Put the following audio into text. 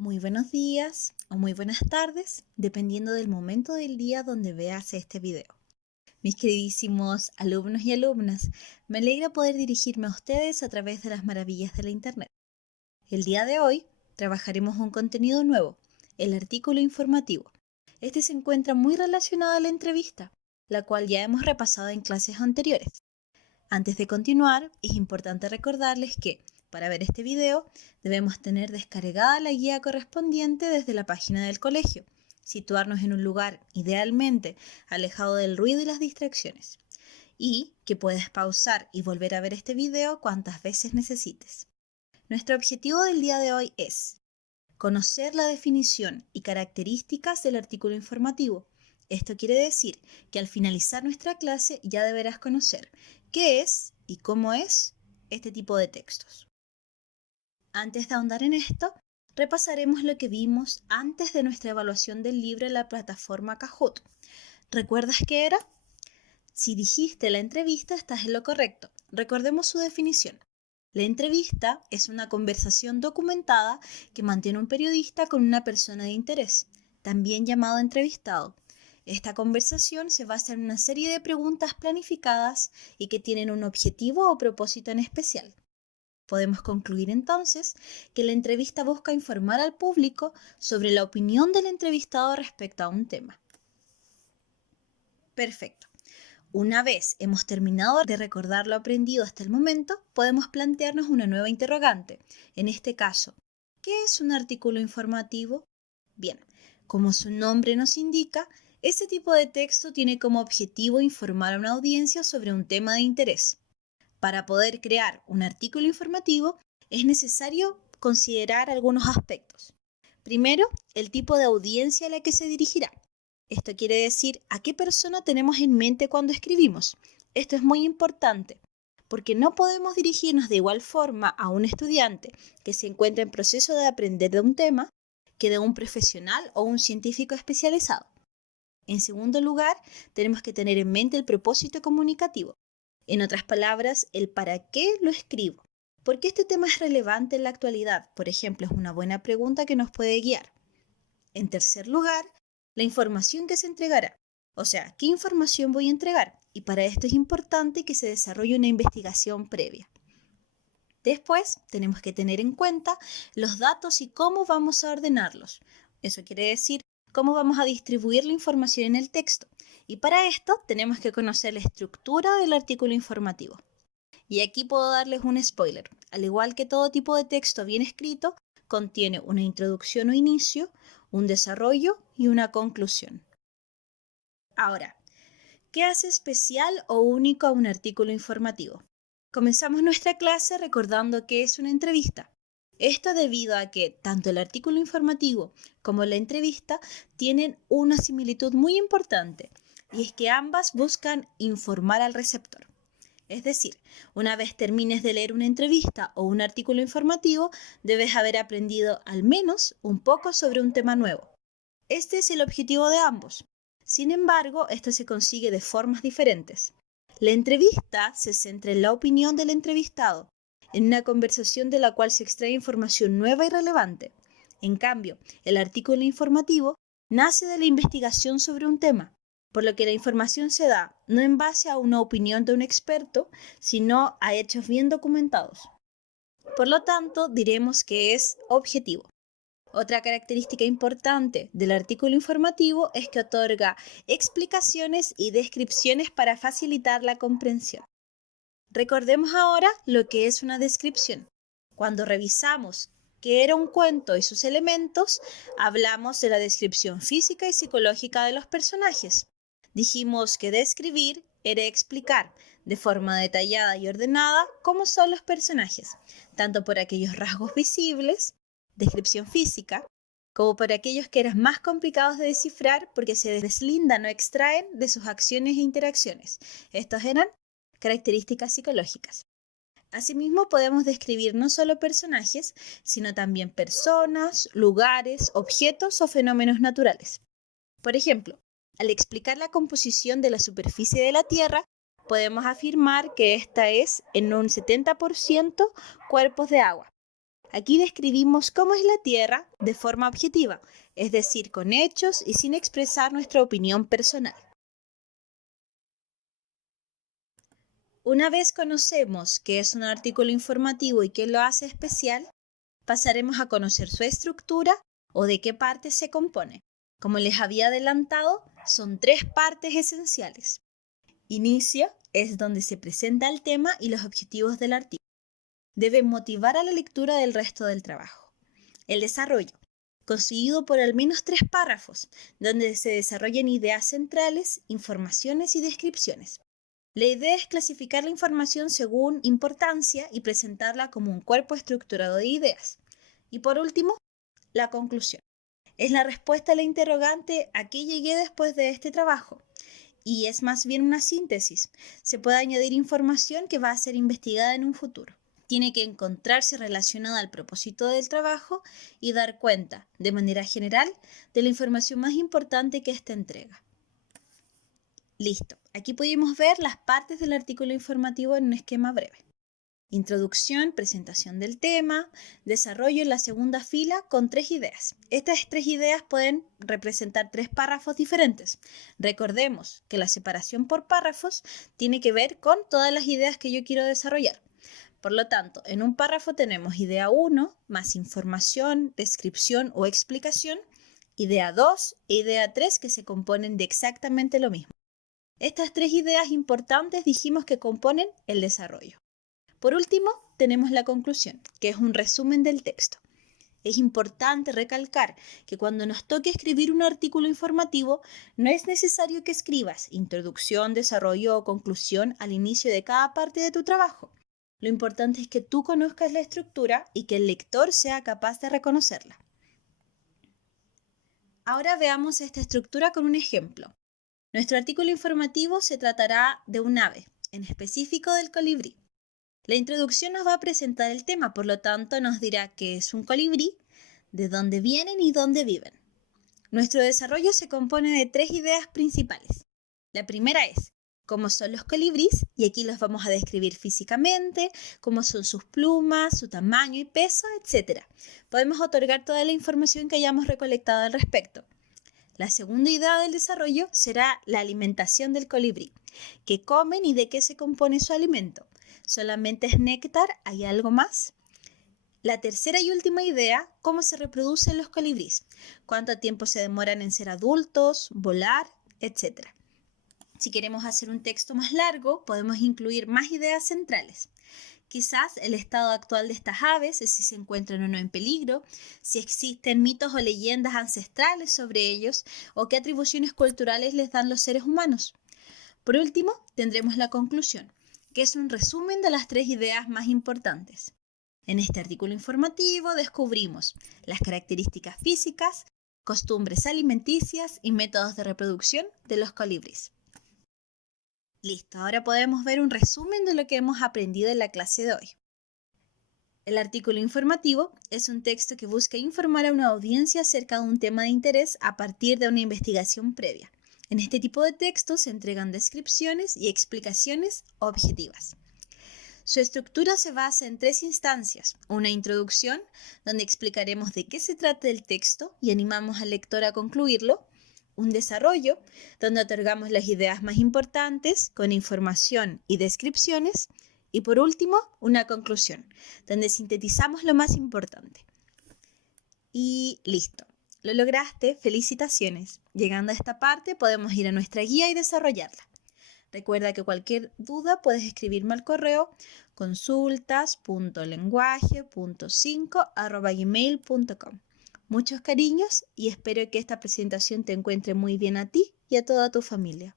Muy buenos días o muy buenas tardes, dependiendo del momento del día donde veas este video. Mis queridísimos alumnos y alumnas, me alegra poder dirigirme a ustedes a través de las maravillas de la Internet. El día de hoy trabajaremos un contenido nuevo, el artículo informativo. Este se encuentra muy relacionado a la entrevista, la cual ya hemos repasado en clases anteriores. Antes de continuar, es importante recordarles que, para ver este video, debemos tener descargada la guía correspondiente desde la página del colegio, situarnos en un lugar, idealmente, alejado del ruido y las distracciones, y que puedes pausar y volver a ver este video cuantas veces necesites. Nuestro objetivo del día de hoy es conocer la definición y características del artículo informativo. Esto quiere decir que al finalizar nuestra clase ya deberás conocer qué es y cómo es este tipo de textos. Antes de ahondar en esto, repasaremos lo que vimos antes de nuestra evaluación del libro en la plataforma Kahoot. ¿Recuerdas qué era? Si dijiste la entrevista, estás en lo correcto. Recordemos su definición. La entrevista es una conversación documentada que mantiene un periodista con una persona de interés, también llamado entrevistado. Esta conversación se basa en una serie de preguntas planificadas y que tienen un objetivo o propósito en especial. Podemos concluir entonces que la entrevista busca informar al público sobre la opinión del entrevistado respecto a un tema. Perfecto. Una vez hemos terminado de recordar lo aprendido hasta el momento, podemos plantearnos una nueva interrogante. En este caso, ¿qué es un artículo informativo? Bien, como su nombre nos indica, este tipo de texto tiene como objetivo informar a una audiencia sobre un tema de interés. Para poder crear un artículo informativo, es necesario considerar algunos aspectos. Primero, el tipo de audiencia a la que se dirigirá. Esto quiere decir a qué persona tenemos en mente cuando escribimos. Esto es muy importante, porque no podemos dirigirnos de igual forma a un estudiante que se encuentra en proceso de aprender de un tema que de un profesional o un científico especializado. En segundo lugar, tenemos que tener en mente el propósito comunicativo. En otras palabras, el para qué lo escribo. ¿Por qué este tema es relevante en la actualidad? Por ejemplo, es una buena pregunta que nos puede guiar. En tercer lugar, la información que se entregará. O sea, ¿qué información voy a entregar? Y para esto es importante que se desarrolle una investigación previa. Después, tenemos que tener en cuenta los datos y cómo vamos a ordenarlos. Eso quiere decir cómo vamos a distribuir la información en el texto. Y para esto tenemos que conocer la estructura del artículo informativo. Y aquí puedo darles un spoiler. Al igual que todo tipo de texto bien escrito, contiene una introducción o inicio, un desarrollo y una conclusión. Ahora, ¿qué hace especial o único a un artículo informativo? Comenzamos nuestra clase recordando que es una entrevista. Esto debido a que tanto el artículo informativo como la entrevista tienen una similitud muy importante, y es que ambas buscan informar al receptor. Es decir, una vez termines de leer una entrevista o un artículo informativo, debes haber aprendido al menos un poco sobre un tema nuevo. Este es el objetivo de ambos. Sin embargo, esto se consigue de formas diferentes. La entrevista se centra en la opinión del entrevistado, en una conversación de la cual se extrae información nueva y relevante. En cambio, el artículo informativo nace de la investigación sobre un tema, por lo que la información se da no en base a una opinión de un experto, sino a hechos bien documentados. Por lo tanto, diremos que es objetivo. Otra característica importante del artículo informativo es que otorga explicaciones y descripciones para facilitar la comprensión. Recordemos ahora lo que es una descripción. Cuando revisamos qué era un cuento y sus elementos, hablamos de la descripción física y psicológica de los personajes. Dijimos que describir era explicar de forma detallada y ordenada cómo son los personajes, tanto por aquellos rasgos visibles, descripción física, como por aquellos que eran más complicados de descifrar porque se deslindan o extraen de sus acciones e interacciones. Estos eran características psicológicas. Asimismo, podemos describir no solo personajes, sino también personas, lugares, objetos o fenómenos naturales. Por ejemplo, al explicar la composición de la superficie de la Tierra, podemos afirmar que esta es en un 70% cuerpos de agua. Aquí describimos cómo es la Tierra de forma objetiva, es decir, con hechos y sin expresar nuestra opinión personal. Una vez conocemos qué es un artículo informativo y qué lo hace especial, pasaremos a conocer su estructura o de qué partes se compone. Como les había adelantado, son 3 partes esenciales. Inicio es donde se presenta el tema y los objetivos del artículo. Debe motivar a la lectura del resto del trabajo. El desarrollo, constituido por al menos 3 párrafos, donde se desarrollan ideas centrales, informaciones y descripciones. La idea es clasificar la información según importancia y presentarla como un cuerpo estructurado de ideas. Y por último, la conclusión. Es la respuesta a la interrogante ¿a qué llegué después de este trabajo? Y es más bien una síntesis. Se puede añadir información que va a ser investigada en un futuro. Tiene que encontrarse relacionada al propósito del trabajo y dar cuenta, de manera general, de la información más importante que ésta entrega. Listo. Aquí podemos ver las partes del artículo informativo en un esquema breve. Introducción, presentación del tema, desarrollo en la segunda fila con 3 ideas. Estas 3 ideas pueden representar 3 párrafos diferentes. Recordemos que la separación por párrafos tiene que ver con todas las ideas que yo quiero desarrollar. Por lo tanto, en un párrafo tenemos idea 1, más información, descripción o explicación, idea 2 e idea 3 que se componen de exactamente lo mismo. Estas 3 ideas importantes dijimos que componen el desarrollo. Por último, tenemos la conclusión, que es un resumen del texto. Es importante recalcar que cuando nos toque escribir un artículo informativo, no es necesario que escribas introducción, desarrollo o conclusión al inicio de cada parte de tu trabajo. Lo importante es que tú conozcas la estructura y que el lector sea capaz de reconocerla. Ahora veamos esta estructura con un ejemplo. Nuestro artículo informativo se tratará de un ave, en específico del colibrí. La introducción nos va a presentar el tema, por lo tanto nos dirá qué es un colibrí, de dónde vienen y dónde viven. Nuestro desarrollo se compone de 3 ideas principales. La primera es cómo son los colibríes, y aquí los vamos a describir físicamente, cómo son sus plumas, su tamaño y peso, etc. Podemos otorgar toda la información que hayamos recolectado al respecto. La segunda idea del desarrollo será la alimentación del colibrí. ¿Qué comen y de qué se compone su alimento? ¿Solamente es néctar? ¿Hay algo más? La tercera y última idea, ¿cómo se reproducen los colibríes? ¿Cuánto tiempo se demoran en ser adultos, volar, etcétera? Si queremos hacer un texto más largo, podemos incluir más ideas centrales. Quizás el estado actual de estas aves, si se encuentran o no en peligro, si existen mitos o leyendas ancestrales sobre ellos o qué atribuciones culturales les dan los seres humanos. Por último, tendremos la conclusión, que es un resumen de las 3 ideas más importantes. En este artículo informativo descubrimos las características físicas, costumbres alimenticias y métodos de reproducción de los colibríes. Listo, ahora podemos ver un resumen de lo que hemos aprendido en la clase de hoy. El artículo informativo es un texto que busca informar a una audiencia acerca de un tema de interés a partir de una investigación previa. En este tipo de textos se entregan descripciones y explicaciones objetivas. Su estructura se basa en 3 instancias. Una introducción, donde explicaremos de qué se trata el texto y animamos al lector a concluirlo. Un desarrollo, donde otorgamos las ideas más importantes con información y descripciones. Y por último, una conclusión, donde sintetizamos lo más importante. Y listo. Lo lograste, felicitaciones. Llegando a esta parte podemos ir a nuestra guía y desarrollarla. Recuerda que cualquier duda puedes escribirme al correo consultas.lenguaje.5@gmail.com. Muchos cariños y espero que esta presentación te encuentre muy bien a ti y a toda tu familia.